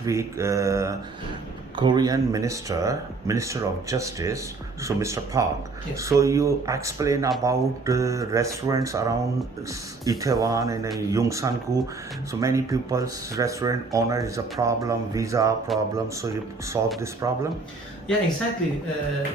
last week, Korean Minister of Justice, so Mr. Park. Yes. So you explain about restaurants around Itaewon and Yongsan-gu. So many people's restaurant owner is a problem, visa problem. So you solve this problem. Yeah, exactly.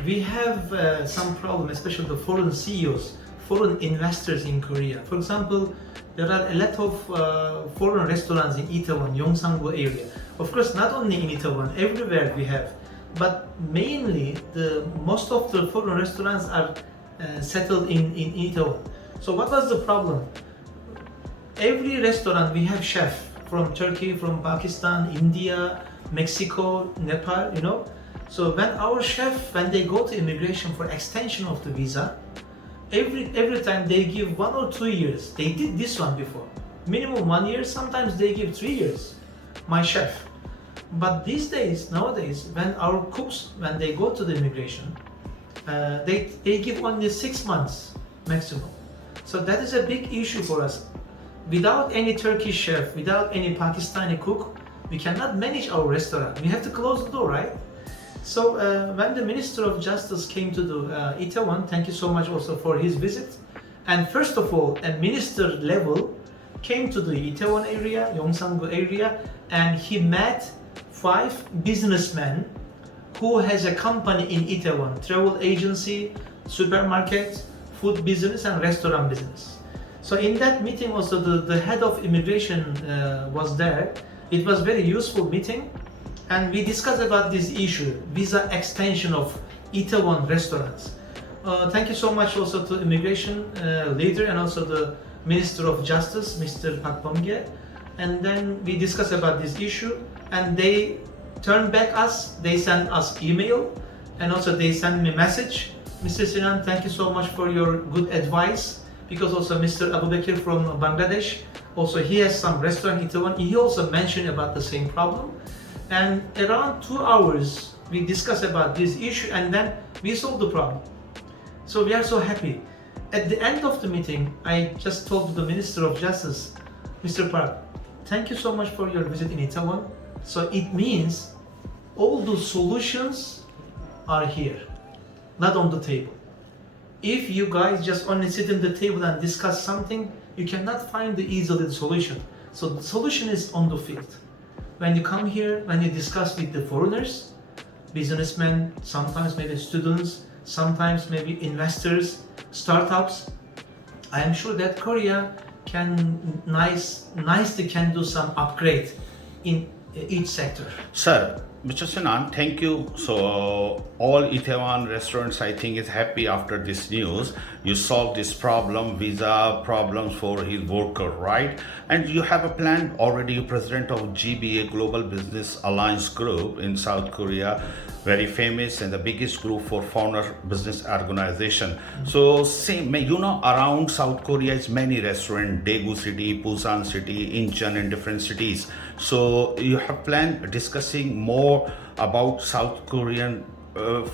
We have some problem, especially the foreign CEOs, foreign investors in Korea. For example, there are a lot of foreign restaurants in Itaewon, Yongsan-gu area. Of course, not only in Itaewon, everywhere we have. But mainly, most of the foreign restaurants are settled in Itaewon. So what was the problem? Every restaurant we have chef from Turkey, from Pakistan, India, Mexico, Nepal, you know. So when our chef, when they go to immigration for extension of the visa, every time they give 1 or 2 years. They did this one before. Minimum 1 year, sometimes they give 3 years. My chef. But these days, nowadays, when our cooks, when they go to the immigration, they give only 6 months maximum. So that is a big issue for us. Without any Turkish chef, without any Pakistani cook, we cannot manage our restaurant. We have to close the door, right? So when the Minister of Justice came to the Itaewon, thank you so much also for his visit. And first of all, a minister level came to the Itaewon area, Yongsan-gu area, and he met 5 businessmen who has a company in Itaewon, travel agency, supermarket, food business and restaurant business. So in that meeting also the head of immigration was there. It was very useful meeting. And we discussed about this issue, visa extension of Itaewon restaurants. Thank you so much also to immigration leader and also the Minister of Justice, Mr. Park Bom-gye. And then we discussed about this issue and they turned back us, they sent us email and also they sent me message. Mr. Sinan, thank you so much for your good advice because also Mr. Abu Bakr from Bangladesh, also he has some restaurant in Itaewon, he also mentioned about the same problem. And around 2 hours, we discussed about this issue and then we solved the problem. So we are so happy. At the end of the meeting, I just told the Minister of Justice, Mr. Park, thank you so much for your visit in Itaewon. So it means all the solutions are here, not on the table. If you guys just only sit at the table and discuss something, you cannot find easily the solution. So the solution is on the field. When you come here, when you discuss with the foreigners, businessmen, sometimes maybe students, sometimes maybe investors, startups, I am sure that Korea can nicely can do some upgrade in each sector. Sir, Mr. Sinan, thank you. So all Itaewon restaurants, I think, is happy after this news. You solved this problem, visa problems for his worker, right? And you have a plan already. You're president of GBA Global Business Alliance Group in South Korea, very famous and the biggest group for foreigner business organization. So same, you know, around South Korea is many restaurants, Daegu City, Busan City, Incheon and different cities. So you have planned discussing more about South Korean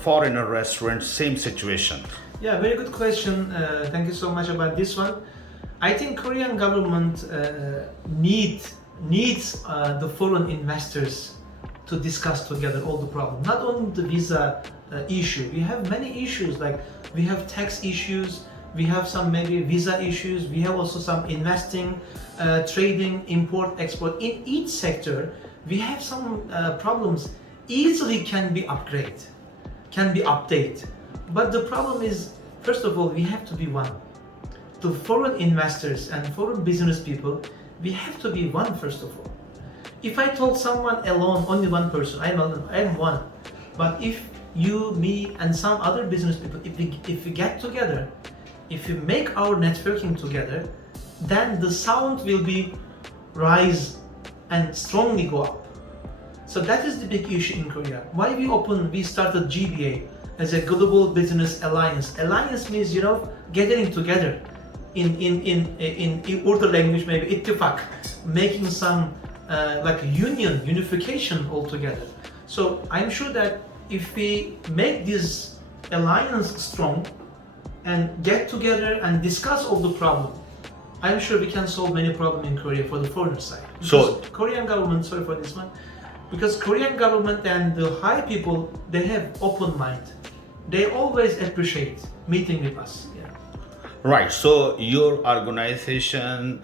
foreigner restaurants, same situation. Yeah, very good question. Thank you so much about this one. I think Korean government needs the foreign investors to discuss together all the problems. Not only the visa issue, we have many issues like we have tax issues, we have some maybe visa issues, we have also some investing, trading, import, export. In each sector, we have some problems easily can be upgraded, can be updated. But the problem is, first of all, we have to be one. The foreign investors and foreign business people, we have to be one first of all. If I told someone alone, only one person, I am one. But if you, me, and some other business people, if we get together, if we make our networking together, then the sound will be rise and strongly go up. So that is the big issue in Korea. Why we started GBA as a Global Business Alliance. Alliance means, you know, gathering together. In Urdu language, maybe ittifak, making some like unification altogether. So I'm sure that if we make this alliance strong and get together and discuss all the problem, I'm sure we can solve many problems in Korea for the foreign side. So Korean government, sorry for this one, because Korean government and the high people, they have open mind. They always appreciate meeting with us. Yeah. Right. So your organization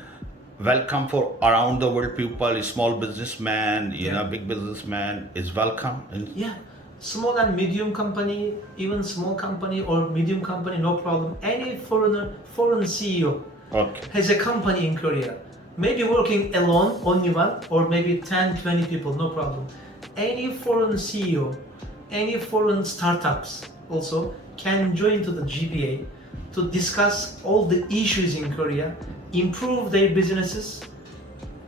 welcome for around the world people, small businessman, Yeah. big businessman is welcome. Yeah, small and medium company, even small company or medium company, no problem. Any foreign CEO Okay. has a company in Korea, maybe working alone, only one, or maybe 10, 20 people, no problem. Any foreign CEO, any foreign startups also can join to the GBA to discuss all the issues in Korea, improve their businesses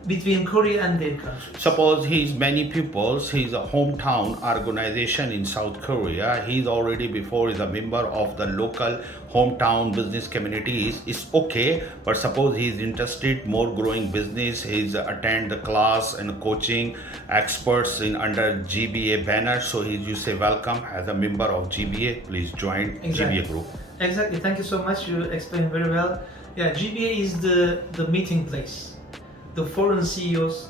between Korea and their country. Suppose he's many pupils, he's a hometown organization in South Korea. He's already before is a member of the local hometown business communities. It's okay, but suppose he's interested more growing business, he's attend the class and coaching experts in under GBA banner. So you say welcome as a member of GBA. Please join Exactly. GBA group. Exactly. Thank you so much. You explained very well. Yeah, GBA is the meeting place. The foreign CEOs,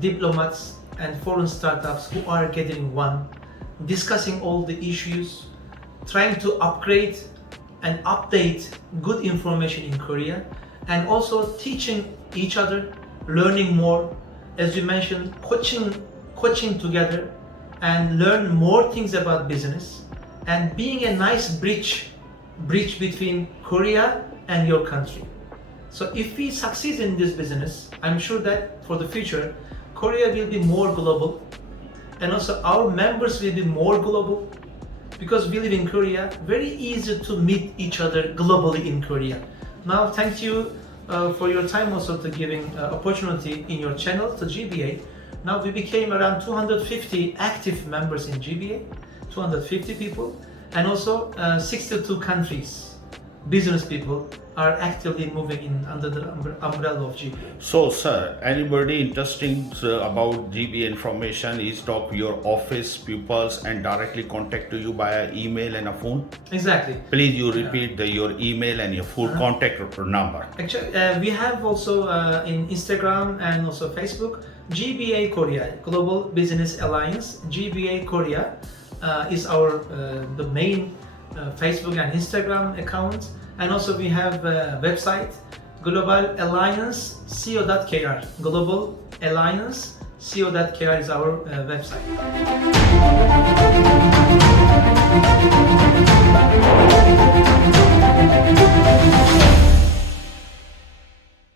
diplomats, and foreign startups who are getting one, discussing all the issues, trying to upgrade and update good information in Korea, and also teaching each other, learning more. As you mentioned, coaching together, and learn more things about business, and being a nice bridge between Korea and your country. So if we succeed in this business, I'm sure that for the future, Korea will be more global, and also our members will be more global, because we live in Korea. Very easy to meet each other globally in Korea. Now, thank you for your time also to giving opportunity in your channel to GBA. Now we became around 250 active members in GBA, 250 people, and also 62 countries. Business people are actively moving in under the umbrella of GBA. So, sir, anybody interesting about GBA information is talk your office pupils and directly contact to you by email and a phone. Exactly. Please, you repeat your email and your full contact number. Actually, we have also in Instagram and also Facebook, GBA Korea, Global Business Alliance. GBA Korea is our the main Facebook and Instagram account, and also we have a website, Global Alliance co.kr. Global Alliance co.kr is our website.